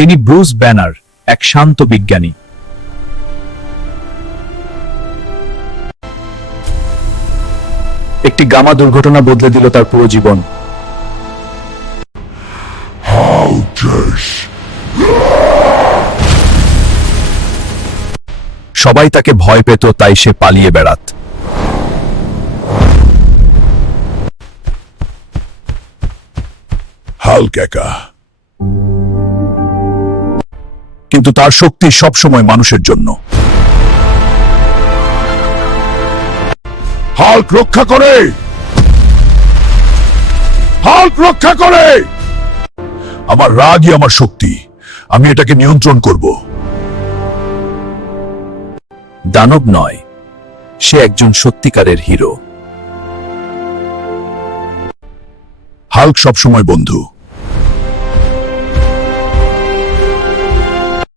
তিনি Bruce banner, এক শান্ত বিজ্ঞানী। একটি গামা দুর্ঘটনা বদলে দিল তার পুরো জীবন। সবাই তাকে ভয় পেত, তাই সে পালিয়ে বেড়াত। হাল্ক একা, কিন্তু তার শক্তি সবসময় মানুষের জন্য। হাল্ক রক্ষা করে, হাল্ক রক্ষা করে। আমার রাগই আমার শক্তি, আমি এটাকে নিয়ন্ত্রণ করব। দানব নয়, সে একজন সত্যিকারের হিরো। হাল্ক সবসময় বন্ধু।